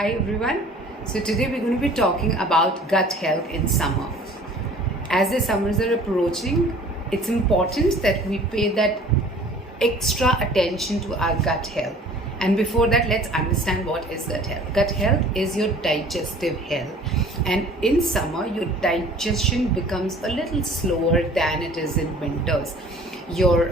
Hi everyone. So today we're going to be talking about gut health in summer. As the summers are approaching, it's important that we pay that extra attention to our gut health. And before that, let's understand what is gut health. Gut health is your digestive health. And in summer, your digestion becomes a little slower than it is in winters. Your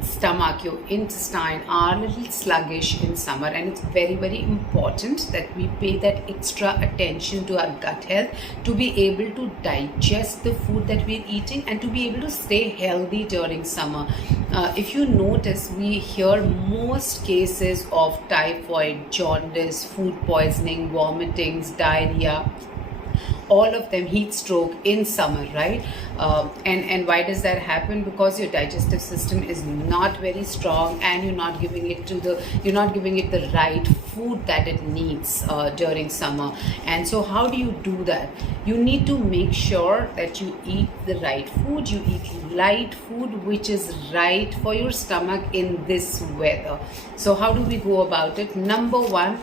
stomach, your intestine are a little sluggish in summer, and it's very, very important that we pay that extra attention to our gut health to be able to digest the food that we're eating and to be able to stay healthy during summer. If you notice, we hear most cases of typhoid, jaundice, food poisoning, vomitings, diarrhea, all of them, heat stroke in summer, right? And why does that happen? Because your digestive system is not very strong, and you're not giving it the right food that it needs during summer. And so how do you do that? You need to make sure that you eat the right food. You eat light food which is right for your stomach in this weather. So how do we go about it? Number one,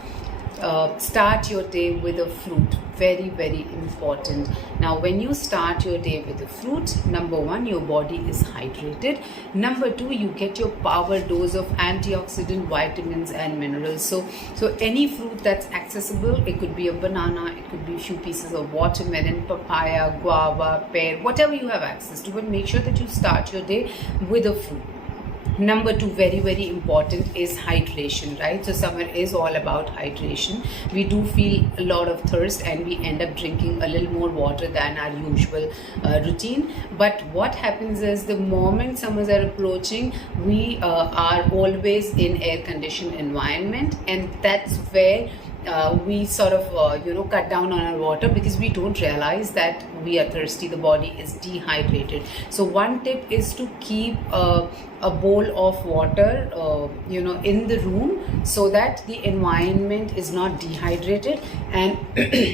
start your day with a fruit. Very, very important. Now, when you start your day with a fruit, number one, your body is hydrated. Number two, you get your power dose of antioxidant, vitamins and minerals. So any fruit that's accessible, it could be a banana, it could be a few pieces of watermelon, papaya, guava, pear, whatever you have access to, but make sure that you start your day with a fruit. Number two, very, very important, is hydration, right? So summer is all about hydration. We do feel a lot of thirst and we end up drinking a little more water than our usual routine. But what happens is, the moment summers are approaching, we are always in air-conditioned environment, and that's where we sort of cut down on our water, because we don't realize that we are thirsty, the body is dehydrated. So one tip is to keep a bowl of water in the room, so that the environment is not dehydrated. And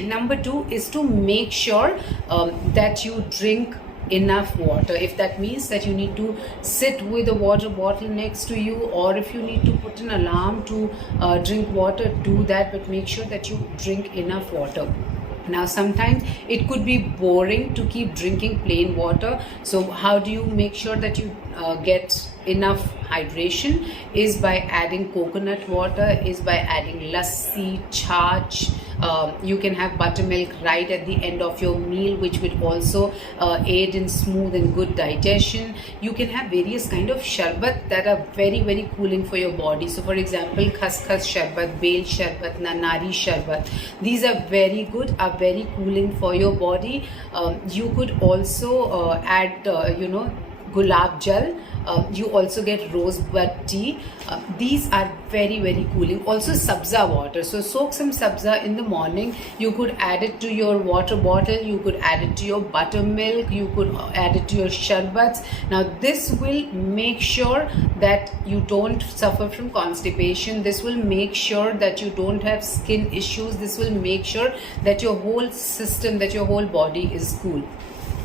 number two is to make sure that you drink enough water. If that means that you need to sit with a water bottle next to you, or if you need to put an alarm to drink water, do that, but make sure that you drink enough water. Now, sometimes it could be boring to keep drinking plain water. So how do you make sure that you get enough hydration? Is by adding coconut water, is by adding lassi, chaach. You can have buttermilk right at the end of your meal, which would also aid in smooth and good digestion. You can have various kind of sharbat that are very, very cooling for your body. So for example, khaskhas sharbat, bel sharbat, nanari sharbat. These are very good, are very cooling for your body. You could also add gulab jal. You also get rosebud tea. These are very, very cooling. Also sabza water. So soak some sabza in the morning. You could add it to your water bottle. You could add it to your buttermilk. You could add it to your sharbats. Now this will make sure that you don't suffer from constipation. This will make sure that you don't have skin issues. This will make sure that your whole system, that your whole body is cool.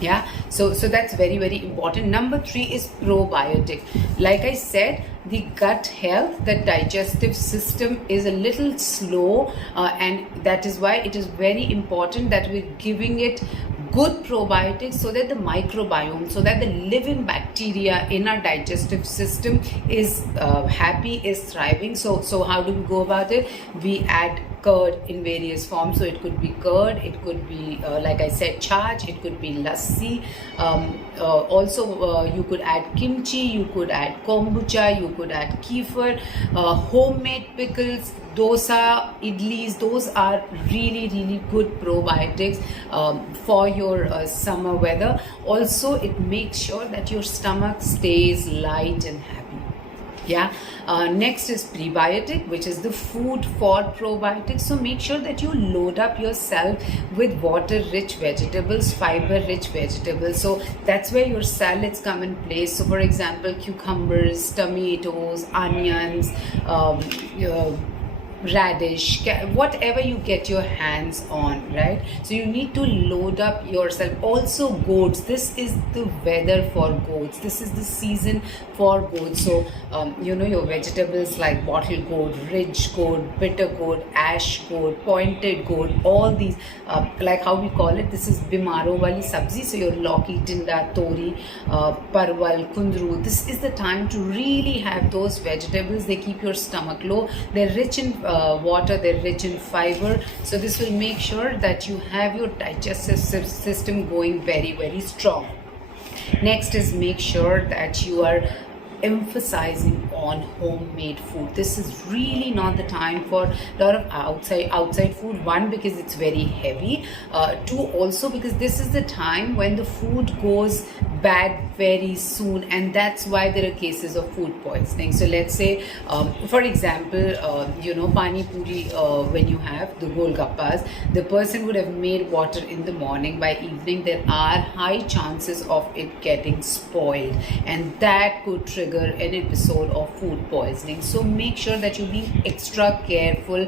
Yeah, so that's very, very important. Number three is probiotic. Like I said, the gut health, the digestive system is a little slow, and that is why it is very important that we're giving it good probiotics, so that the microbiome, so that the living bacteria in our digestive system is happy, is thriving. So how do we go about it? We add curd in various forms. So it could be curd, it could be like I said, chaach, it could be lassi. Also you could add kimchi, you could add kombucha, you could add kefir, homemade pickles, dosa, idlis. Those are really, really good probiotics for your summer weather. Also, it makes sure that your stomach stays light and happy. Yeah. Next is prebiotic, which is the food for probiotics. So make sure that you load up yourself with water-rich vegetables, fiber-rich vegetables. So that's where your salads come in place. So for example, cucumbers, tomatoes, onions, radish, whatever you get your hands on, right? So you need to load up yourself. Also goats, this is the weather for goats, this is the season for goats. So your vegetables like bottle gourd, ridge gourd, bitter gourd, ash gourd, pointed gourd, all these, like how we call it, this is bimaro wali sabzi. So your lauki, tinda, tori, parwal, kundru, this is the time to really have those vegetables. They keep your stomach low, they're rich in water, they're rich in fiber. So this will make sure that you have your digestive system going very, very strong. Next is make sure that you are emphasizing on homemade food. This is really not the time for a lot of outside food. One, because it's very heavy. Two, also because this is the time when the food goes bad very soon, and that's why there are cases of food poisoning. So let's say, for example, pani puri, when you have the golgappas, the person would have made water in the morning. By evening, there are high chances of it getting spoiled, and that could trigger an episode of food poisoning. So make sure that you be extra careful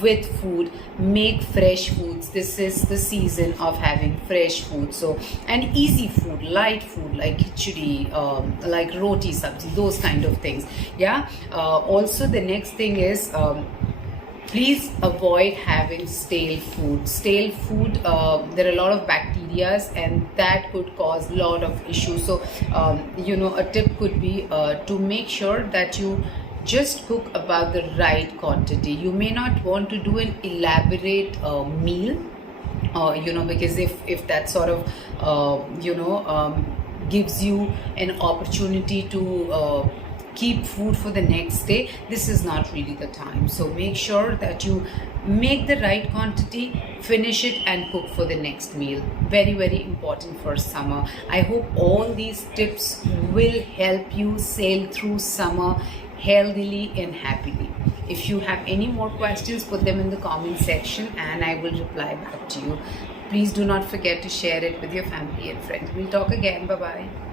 with food. Make fresh foods. This is the season of having fresh food. So, and easy food, light food like khichdi, like roti sabzi, those kind of things. Yeah. Also, the next thing is, please avoid having stale food. Stale food, there are a lot of bacteria, and that could cause a lot of issues. So, a tip could be to make sure that you just cook about the right quantity. You may not want to do an elaborate meal, because if that sort of, gives you an opportunity to keep food for the next day, this is not really the time. So make sure that you make the right quantity, finish it, and cook for the next meal. Very, very important for summer. I hope all these tips will help you sail through summer healthily and happily. If you have any more questions, put them in the comment section and I will reply back to you. Please do not forget to share it with your family and friends. We'll talk again. Bye-bye.